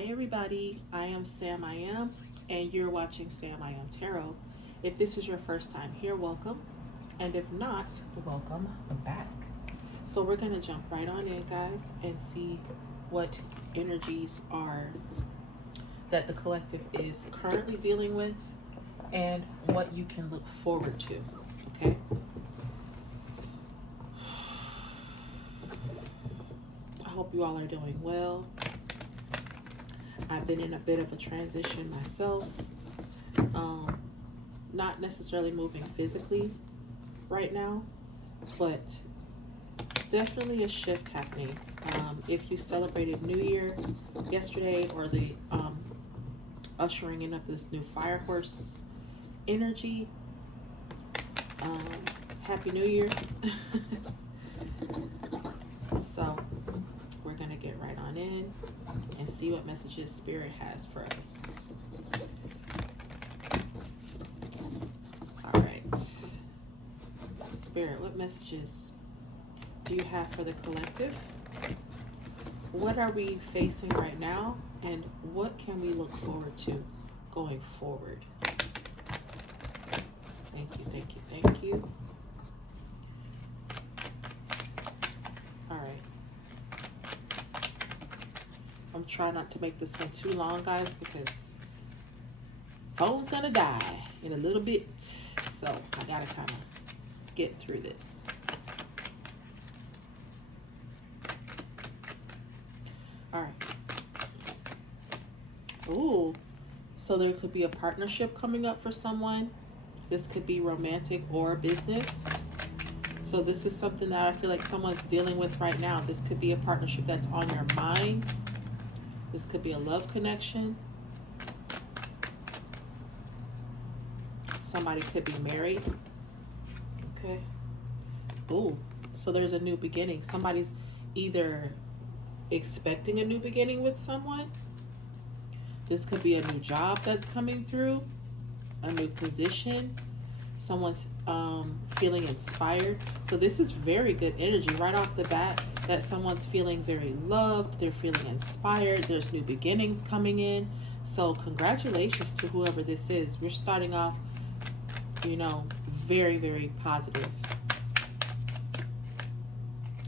Hi everybody, I am Sam I Am, and you're watching Sam I Am Tarot. If this is your first time here, welcome, and if not, welcome back. So we're going to jump right on in, guys, and see what energies are that the collective is currently dealing with and what you can look forward to, okay? I hope you all are doing well. I've been in a bit of a transition myself, not necessarily moving physically right now, but definitely a shift happening. If you celebrated New Year yesterday, or the ushering in of this new fire horse energy, Happy New Year. So we're gonna get right on in and see what messages Spirit has for us. All right, Spirit, what messages do you have for the collective? What are we facing right now, and what can we look forward to going forward? Thank you, thank you, thank you. All right. I'm trying not to make this one too long, guys, because phone's gonna die in a little bit. So I gotta kind of get through this. All right. Ooh, so there could be a partnership coming up for someone. This could be romantic or business. So this is something that I feel like someone's dealing with right now. This could be a partnership that's on your mind. This could be a love connection. Somebody could be married. Okay. Ooh, so there's a new beginning. Somebody's either expecting a new beginning with someone. This could be a new job that's coming through, a new position. Someone's feeling inspired. So this is very good energy right off the bat, that someone's feeling very loved, they're feeling inspired, there's new beginnings coming in. So congratulations to whoever this is. We're starting off, you know, very, very positive.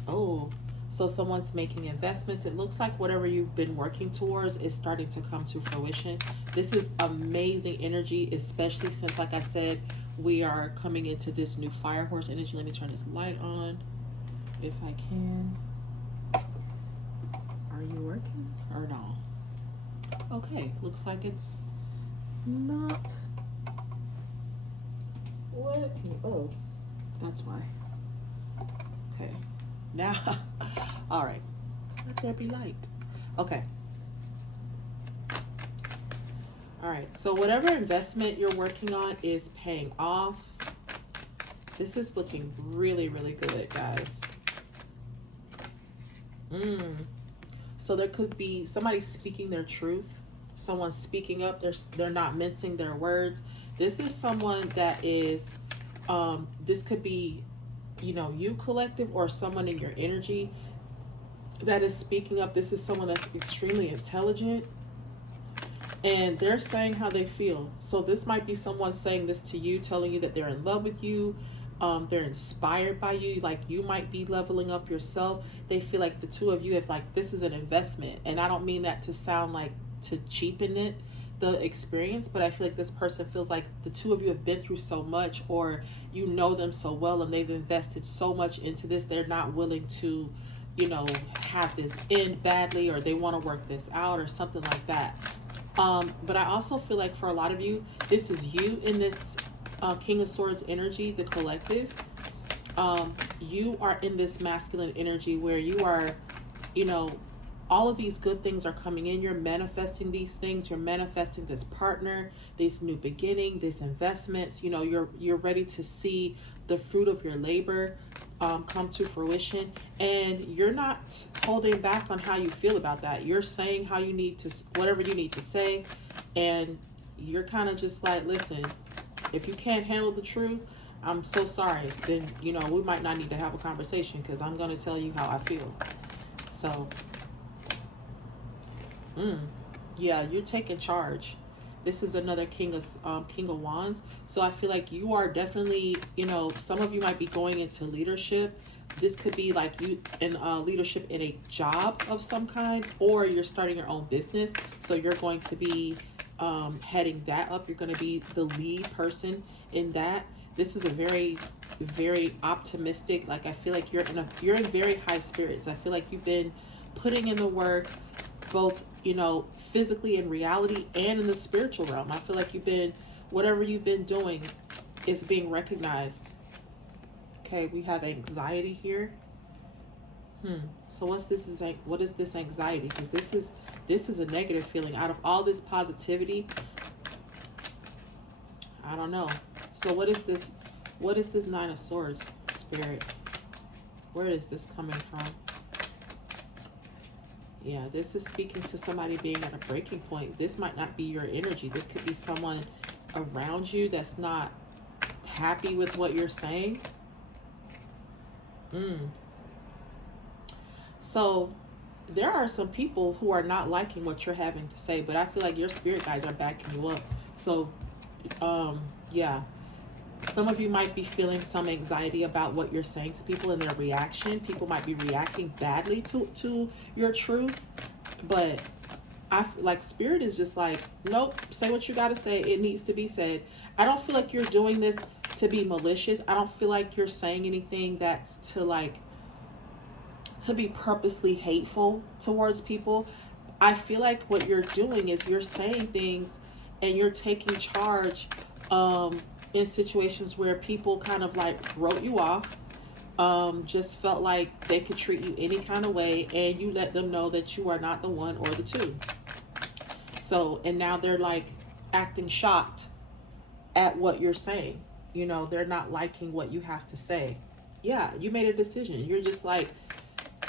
Oh, so someone's making investments. It looks like whatever you've been working towards is starting to come to fruition. This is amazing energy, especially since, like I said, we are coming into this new fire horse energy. Let me turn this light on if I can. Are you working or no? Okay, looks like it's not working. Oh, that's why. Okay, now, all right, let there be light. Okay. All right, so whatever investment you're working on is paying off. This is looking really, really good, guys. So there could be somebody speaking their truth. Someone speaking up. They're not mincing their words. This is someone that is, this could be, you know, you collective, or someone in your energy that is speaking up. This is someone that's extremely intelligent, and they're saying how they feel. So this might be someone saying this to you, telling you that they're in love with you. They're inspired by you. Like, you might be leveling up yourself. They feel like the two of you have, like, this is an investment. And I don't mean that to sound like to cheapen it, the experience, but I feel like this person feels like the two of you have been through so much, or you know them so well and they've invested so much into this. They're not willing to, you know, have this end badly, or they want to work this out or something like that. But I also feel like for a lot of you, this is you in this King of Swords energy, the collective. You are in this masculine energy where you are, you know, all of these good things are coming in. You're manifesting these things. You're manifesting this partner, this new beginning, this investments. You know, you're ready to see the fruit of your labor come to fruition, and you're not holding back on how you feel about that. You're saying how you need to, whatever you need to say, and you're kind of just like, listen, if you can't handle the truth, I'm so sorry. Then, you know, we might not need to have a conversation, because I'm going to tell you how I feel. So, Yeah, you're taking charge. This is another King of Wands. So I feel like you are definitely, some of you might be going into leadership. This could be like you in leadership in a job of some kind, or you're starting your own business. So you're going to be heading that up. You're going to be the lead person in that. This is a very, very optimistic. Like I feel like you're in very high spirits. I feel like you've been putting in the work, both physically in reality and in the spiritual realm. I feel like whatever you've been doing is being recognized. Okay, we have anxiety here. So what is this anxiety? Because this is a negative feeling. Out of all this positivity, I don't know. So what is this Nine of Swords, Spirit? Where is this coming from? Yeah, this is speaking to somebody being at a breaking point. This might not be your energy. This could be someone around you that's not happy with what you're saying. So there are some people who are not liking what you're having to say, but I feel like your spirit guides are backing you up. So, yeah. Some of you might be feeling some anxiety about what you're saying to people and their reaction. People might be reacting badly to your truth, but like spirit is just like, nope, say what you got to say. It needs to be said. I don't feel like you're doing this to be malicious. I don't feel like you're saying anything that's to be purposely hateful towards people. I feel like what you're doing is you're saying things and you're taking charge in situations where people kind of like wrote you off, just felt like they could treat you any kind of way, and you let them know that you are not the one or the two. So, and now they're like acting shocked at what you're saying. They're not liking what you have to say. Yeah, you made a decision. You're just like,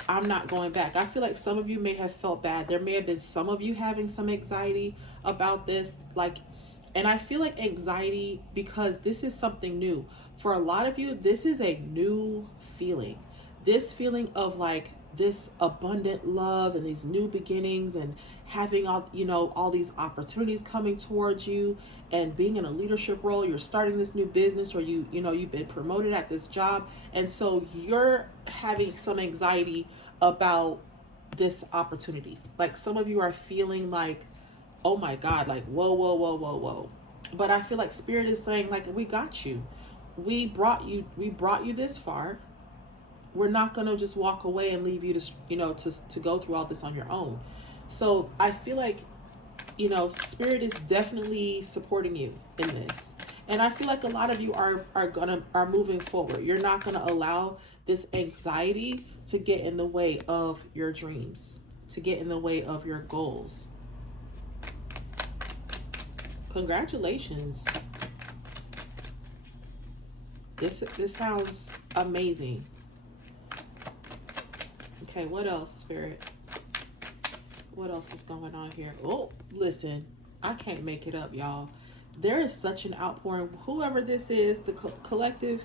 I'm not going back. I feel like some of you may have felt bad. There may have been some of you having some anxiety about this. And I feel like anxiety, because this is something new. For a lot of you, this is a new feeling. This feeling of like this abundant love and these new beginnings and having all these opportunities coming towards you and being in a leadership role. You're starting this new business, or you've been promoted at this job, and so you're having some anxiety about this opportunity. Like some of you are feeling like, oh my God, like whoa, whoa, whoa, whoa, whoa. But I feel like spirit is saying, like, we got you. We brought you this far. We're not going to just walk away and leave you to go through all this on your own. So I feel like, spirit is definitely supporting you in this. And I feel like a lot of you are moving forward. You're not going to allow this anxiety to get in the way of your dreams, to get in the way of your goals. Congratulations. This sounds amazing. Okay, what else, Spirit? What else is going on here? Oh, listen, I can't make it up, y'all. There is such an outpouring. Whoever this is, the collective,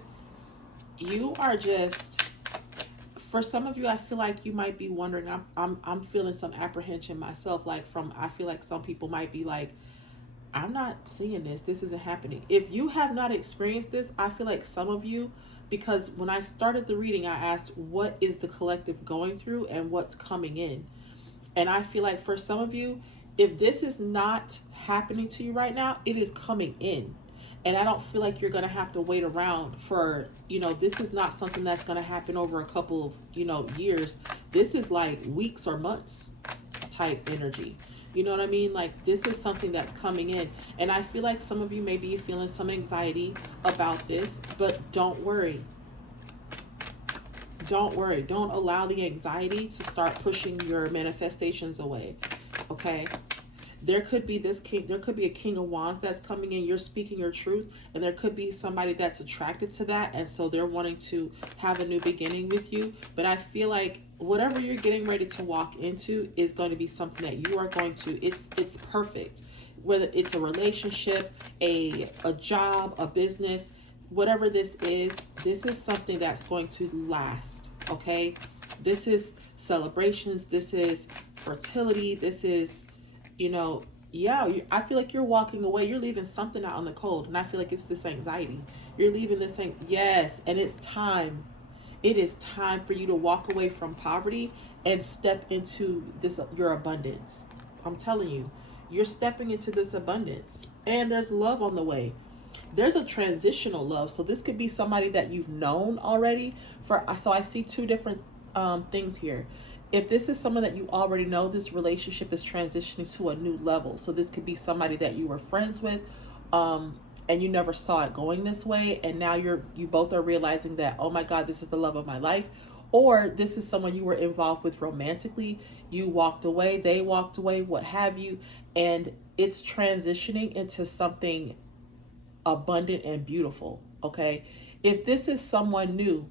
you are just, for some of you, I feel like you might be wondering, I'm feeling some apprehension myself. I feel like some people might be like, I'm not seeing this. This isn't happening. If you have not experienced this, I feel like some of you, because when I started the reading, I asked, what is the collective going through and what's coming in? And I feel like for some of you, if this is not happening to you right now, it is coming in. And I don't feel like you're going to have to wait around for, this is not something that's going to happen over a couple of, years. This is like weeks or months type energy. You know what I mean? Like this is something that's coming in. And I feel like some of you may be feeling some anxiety about this, but don't worry. Don't worry. Don't allow the anxiety to start pushing your manifestations away. Okay? There could be a King of Wands that's coming in. You're speaking your truth, and there could be somebody that's attracted to that, and so they're wanting to have a new beginning with you. But I feel like whatever you're getting ready to walk into is going to be something that you are going to, it's perfect. Whether it's a relationship, a job, a business, whatever this is something that's going to last. Okay? This is celebrations. This is fertility. This is you know, yeah, I feel like you're walking away. You're leaving something out in the cold. And I feel like it's this anxiety. You're leaving this thing. Yes. And it's time. It is time for you to walk away from poverty and step into this, your abundance. I'm telling you, you're stepping into this abundance. And there's love on the way. There's a transitional love. So this could be somebody that you've known already. So I see two different things here. If this is someone that you already know, this relationship is transitioning to a new level. So this could be somebody that you were friends with, and you never saw it going this way, and now you both are realizing that, oh my God, this is the love of my life. Or this is someone you were involved with romantically. You walked away, they walked away, what have you, and it's transitioning into something abundant and beautiful. Okay, if this is someone new,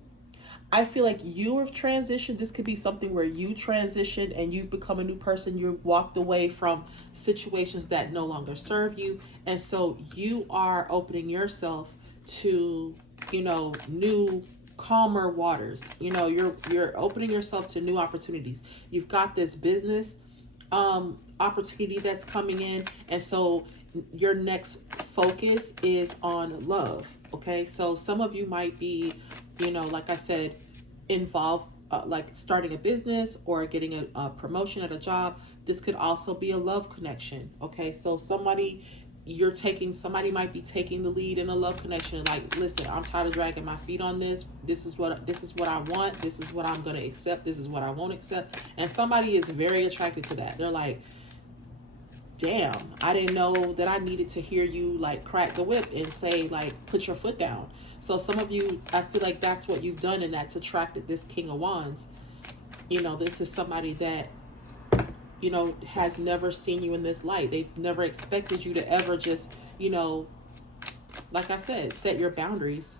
I feel like you have transitioned. This could be something where you transitioned and you've become a new person. You walked away from situations that no longer serve you. And so you are opening yourself to, new, calmer waters. You're opening yourself to new opportunities. You've got this business opportunity that's coming in. And so your next focus is on love. Okay. So some of you might be, like I said, involved, like starting a business or getting a promotion at a job. This could also be a love connection. Okay. So somebody might be taking the lead in a love connection. Like, listen, I'm tired of dragging my feet on this. This is what I want. This is what I'm going to accept. This is what I won't accept. And somebody is very attracted to that. They're like, damn, I didn't know that I needed to hear you like crack the whip and say like, put your foot down. So some of you, I feel like that's what you've done, and that's attracted this King of Wands. This is somebody that, has never seen you in this light. They've never expected you to ever just, like I said, set your boundaries.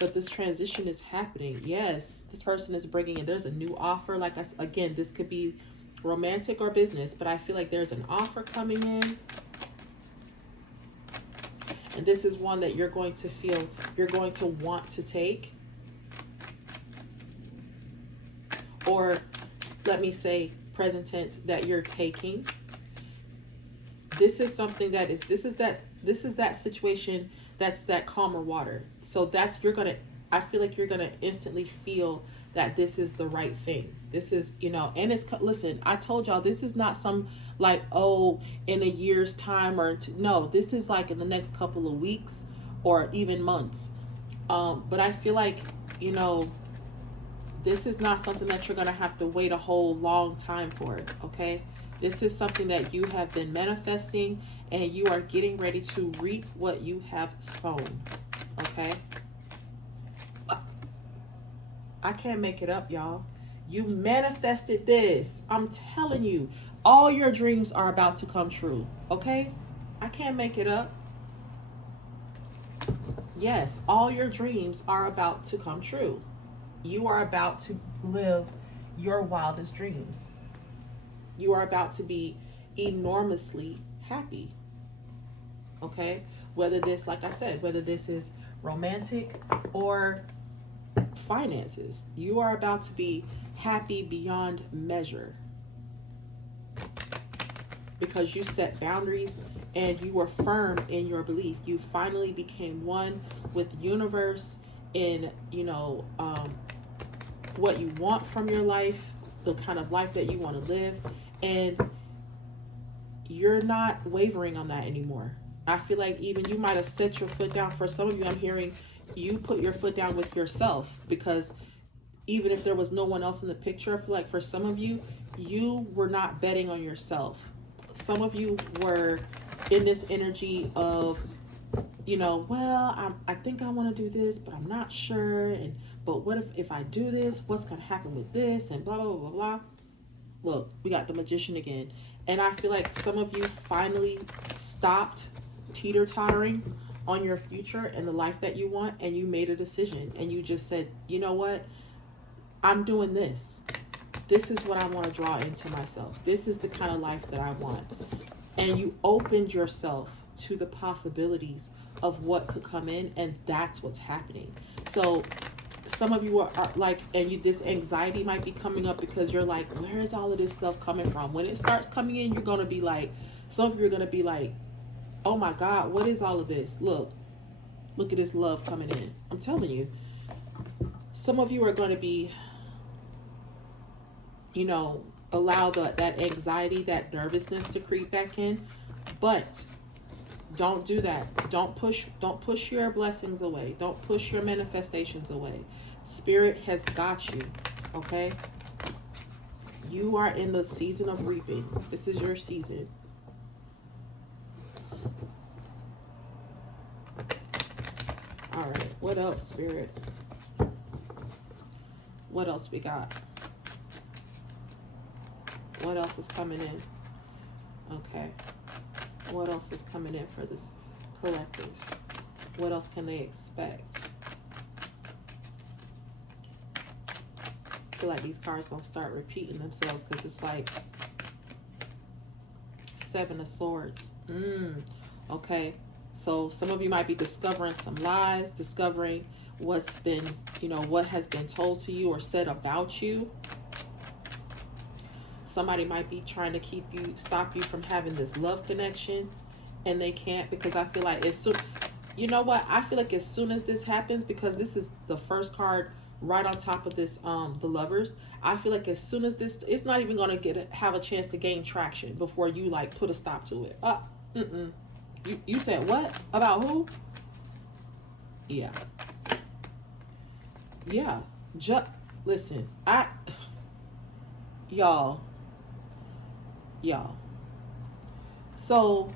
But this transition is happening. Yes, this person is bringing in, there's a new offer. Again, this could be romantic or business, but I feel like there's an offer coming in. And this is one that you're going to want to take. Or let me say present tense, that you're taking. This is something that this is that situation, that's that calmer water. So I feel like you're going to instantly feel that this is the right thing. This is, and listen, I told y'all, this is not some like, oh, in a year's time no, this is like in the next couple of weeks or even months. But I feel like, this is not something that you're going to have to wait a whole long time for. Okay. This is something that you have been manifesting, and you are getting ready to reap what you have sown. Okay. I can't make it up, y'all. You manifested this. I'm telling you, all your dreams are about to come true. Okay? I can't make it up. Yes, all your dreams are about to come true. You are about to live your wildest dreams. You are about to be enormously happy. Okay? Whether this, like I said, whether this is romantic or finances, you are about to be happy beyond measure, because you set boundaries and you were firm in your belief. You finally became one with the universe in, what you want from your life, the kind of life that you want to live, and you're not wavering on that anymore. I feel like even you might have set your foot down. For some of you, I'm hearing you put your foot down with yourself, because even if there was no one else in the picture, I feel like for some of you, you were not betting on yourself. Some of you were in this energy of, I think I want to do this, but I'm not sure. But what if I do this, what's going to happen with this, and blah, blah, blah, blah. Look, we got the Magician again. And I feel like some of you finally stopped teeter-tottering on your future and the life that you want, and you made a decision, and you just said, you know what, I'm doing this. This is what I want to draw into myself. This is the kind of life that I want. And you opened yourself to the possibilities of what could come in, and that's what's happening. So some of you are like, and you, this anxiety might be coming up because you're like, where is all of this stuff coming from? When it starts coming in, you're going to be like, some of you are going to be like, oh my God, what is all of this? Look at this love coming in. I'm telling you, some of you are going to be, you know, allow that anxiety, that nervousness to creep back in, but don't do that. Don't push your blessings away. Don't push your manifestations away. Spirit has got you, okay? You are in the season of reaping. This is your season. All right, what else, Spirit? What else we got? What else is coming in? Okay. What else is coming in for this collective? What else can they expect? I feel like these cards gonna start repeating themselves because it's like Seven of Swords. Okay. So some of you might be discovering some lies, discovering what's been, you know, what has been told to you or said about you. Somebody might be trying to stop you from having this love connection, and they can't, because I feel like you know what? I feel like as soon as this happens, because this is the first card right on top of this, the Lovers. I feel like as soon as this, it's not even going to have a chance to gain traction before you like put a stop to it. You said what? About who? Yeah. Listen, y'all. So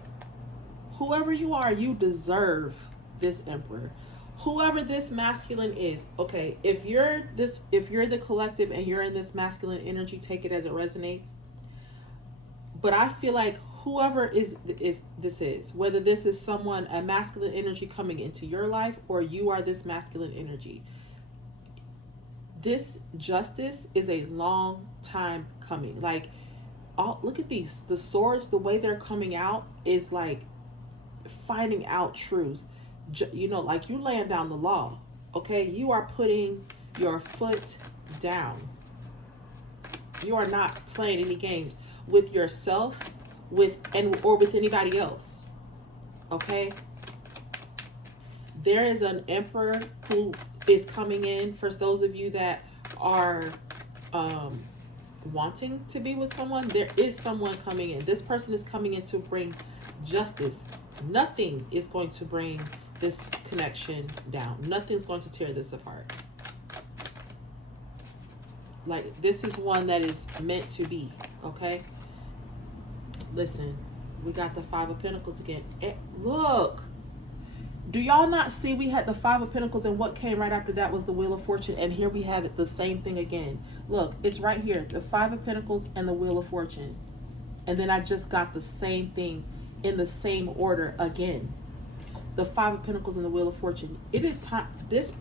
whoever you are, you deserve this Emperor. Whoever this masculine is, okay, if you're the collective and you're in this masculine energy, take it as it resonates. But I feel like whoever whether this is someone, a masculine energy coming into your life, or you are this masculine energy, this justice is a long time coming. Like, look at the swords, the way they're coming out is like finding out truth. You know, like you laying down the law, okay? You are putting your foot down. You are not playing any games with yourself, or with anybody else, okay? There is an Emperor who is coming in. For those of you that are wanting to be with someone, there is someone coming in. This person is coming in to bring justice. Nothing is going to bring this connection down. Nothing's going to tear this apart. Like, this is one that is meant to be, okay? Listen, we got the Five of Pentacles again. Look, do y'all not see we had the Five of Pentacles, and what came right after that was the Wheel of Fortune, and here we have it, the same thing again. Look, it's right here, the Five of Pentacles and the Wheel of Fortune. And then I just got the same thing in the same order again. The Five of Pentacles and the Wheel of Fortune. It is time. This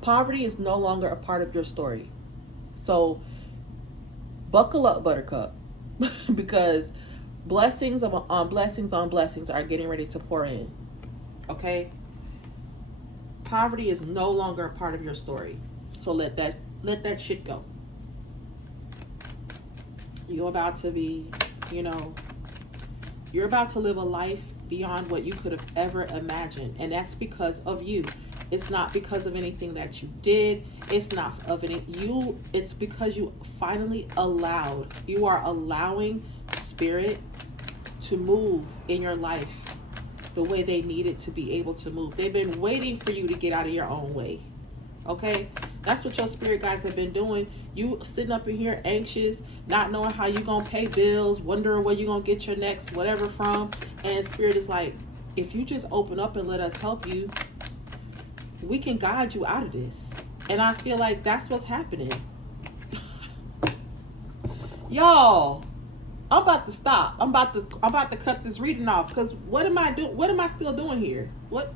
poverty is no longer a part of your story. So buckle up, Buttercup, because blessings on blessings on blessings are getting ready to pour in. Okay? Poverty is no longer a part of your story. So let that shit go. You're about to be, you're about to live a life beyond what you could have ever imagined. And that's because of you. It's not because of anything that you did. It's not of it's because you finally you are allowing Spirit to move in your life the way they needed to be able to move. They've been waiting for you to get out of your own way. Okay? That's what your spirit guides have been doing. You sitting up in here anxious, not knowing how you gonna pay bills, wondering where you gonna get your next whatever from. And Spirit is like, if you just open up and let us help you, we can guide you out of this. And I feel like that's what's happening. Y'all, I'm about to stop. I'm about to cut this reading off, because what am I doing? What am I still doing here? What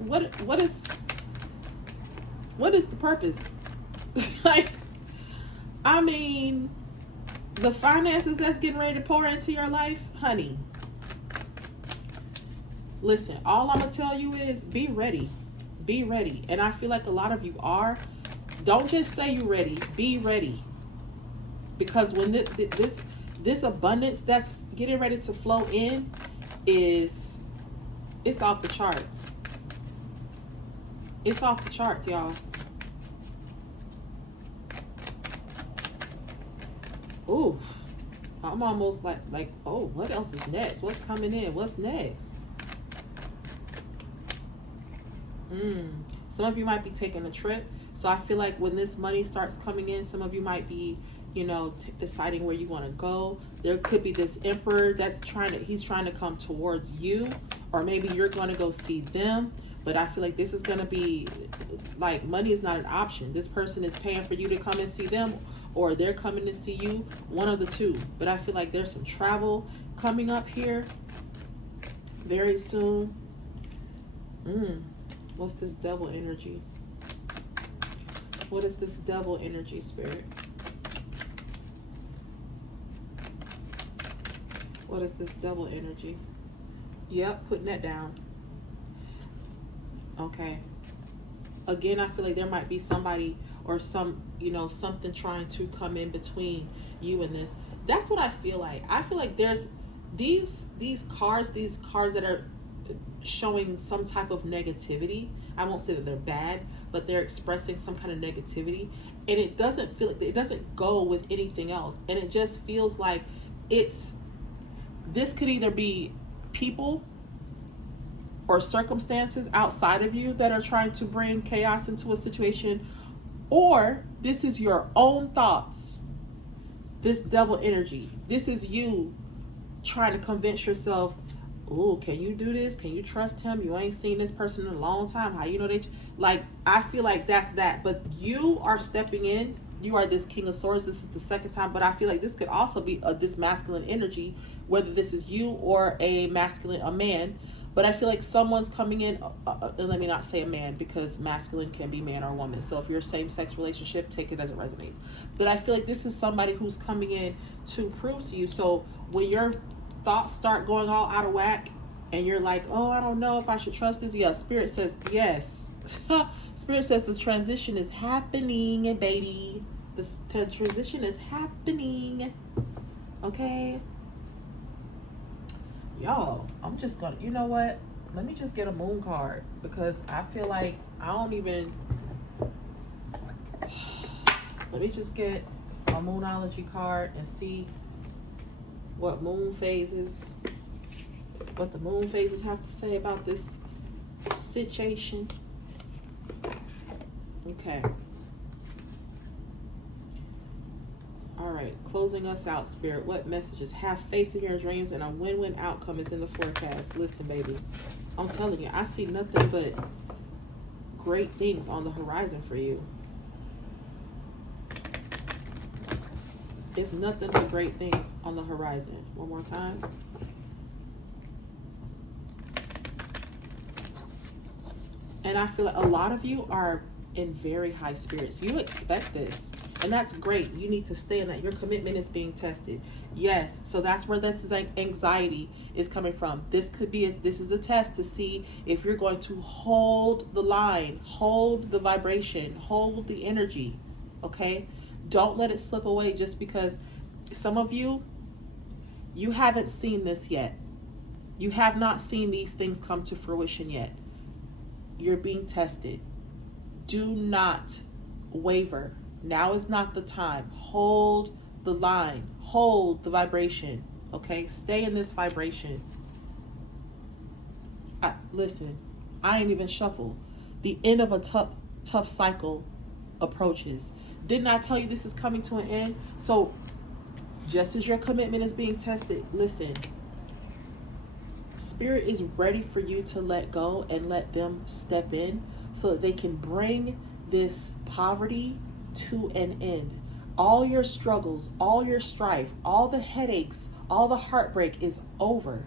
is the purpose? Like, I mean, the finances that's getting ready to pour into your life, honey. Listen, all I'm gonna tell you is be ready. Be ready. And I feel like a lot of you are, Don't just say you ready. Be ready. Because when this abundance that's getting ready to flow in is, it's off the charts. It's off the charts, y'all. Ooh, I'm almost like, oh, what else is next? What's coming in? What's next? Some of you might be taking a trip. So I feel like when this money starts coming in, some of you might be, you know, deciding where you want to go. There could be this emperor that's he's trying to come towards you, or maybe you're going to go see them. But I feel like this is going to be like, money is not an option. This person is paying for you to come and see them, or they're coming to see you, one of the two. But I feel like there's some travel coming up here very soon. What's this devil energy? What is this devil energy, Spirit? What is this devil energy? Yep, putting that down. Okay. Again, I feel like there might be somebody or some, you know, something trying to come in between you and this. That's what I feel like. I feel like there's these cards that are showing some type of negativity. I won't say that they're bad, but they're expressing some kind of negativity, and it doesn't feel like, it doesn't go with anything else, and it just feels like this could either be people or circumstances outside of you that are trying to bring chaos into a situation, or this is your own thoughts. This devil energy, this is you trying to convince yourself, oh, can you do this? Can you trust him? You ain't seen this person in a long time. How you know they, like, I feel like that's that. But you are stepping in. You are this King of Swords. This is the second time. But I feel like this could also be this masculine energy, whether this is you or a man. But I feel like someone's coming in, and let me not say a man, because masculine can be man or woman. So if you're a same-sex relationship, take it as it resonates. But I feel like this is somebody who's coming in to prove to you. So when your thoughts start going all out of whack and you're like, oh, I don't know if I should trust this. Yeah, Spirit says yes. Spirit says this transition is happening, baby. This transition is happening. Okay. Y'all, I'm just gonna, you know what? Let me just get a moon card, because I feel like I don't even, let me just get a moonology card and see what the moon phases have to say about this situation. Okay. All right, closing us out, Spirit. What messages? Have faith in your dreams, and a win-win outcome is in the forecast. Listen, baby, I'm telling you, I see nothing but great things on the horizon for you. It's nothing but great things on the horizon. One more time. And I feel like a lot of you are in very high spirits. You expect this, and that's great. You need to stay in that. Your commitment is being tested. Yes, so that's where this is, like, anxiety is coming from. This could be this is a test to see if you're going to hold the line, hold the vibration, hold the energy. Okay, don't let it slip away just because some of you haven't seen this yet. You have not seen these things come to fruition yet. You're being tested. Do not waver. Now is not the time. Hold the line. Hold the vibration. Okay? Stay in this vibration. Listen, I ain't even shuffle. The end of a tough cycle approaches. Didn't I tell you this is coming to an end? So just as your commitment is being tested, listen. Spirit is ready for you to let go and let them step in so that they can bring this poverty to an end. All your struggles, all your strife, all the headaches, all the heartbreak is over.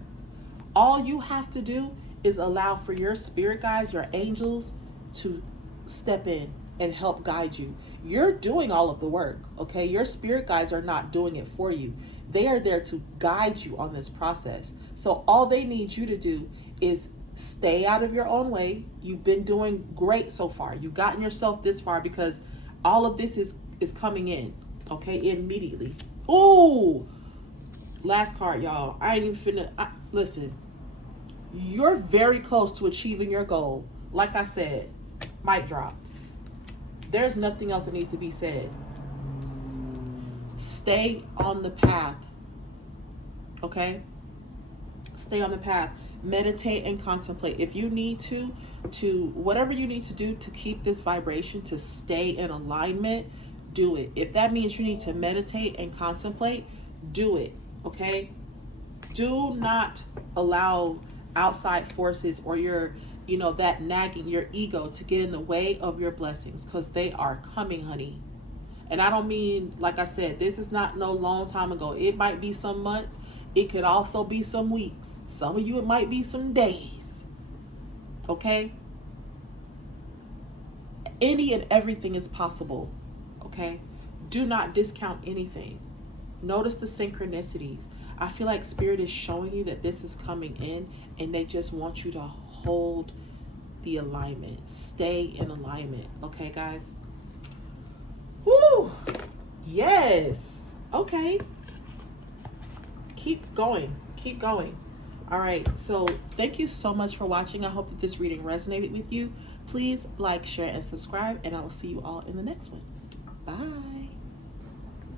All you have to do is allow for your spirit guides, your angels, to step in and help guide you. You're doing all of the work, okay? Your spirit guides are not doing it for you. They are there to guide you on this process. So all they need you to do is stay out of your own way. You've been doing great so far. You've gotten yourself this far because All of this is coming in, okay, immediately. Ooh, last card, y'all. I ain't even finna. Listen, you're very close to achieving your goal. Like I said, mic drop. There's nothing else that needs to be said. Stay on the path. Okay? Stay on the path. Meditate and contemplate. If you need to whatever you need to do to keep this vibration to stay in alignment, do it. If that means you need to meditate and contemplate, do it. Okay? Do not allow outside forces or your, that nagging, your ego to get in the way of your blessings, because they are coming, honey. And I don't mean, like I said, this is not no long time ago. It might be some months. It could also be some weeks. Some of you, it might be some days. Okay? Any and everything is possible. Okay? Do not discount anything. Notice the synchronicities. I feel like Spirit is showing you that this is coming in, and they just want you to hold the alignment. Stay in alignment. Okay, guys? Woo! Yes. Okay. Keep going. Keep going. All right. So thank you so much for watching. I hope that this reading resonated with you. Please like, share, and subscribe, and I will see you all in the next one. Bye.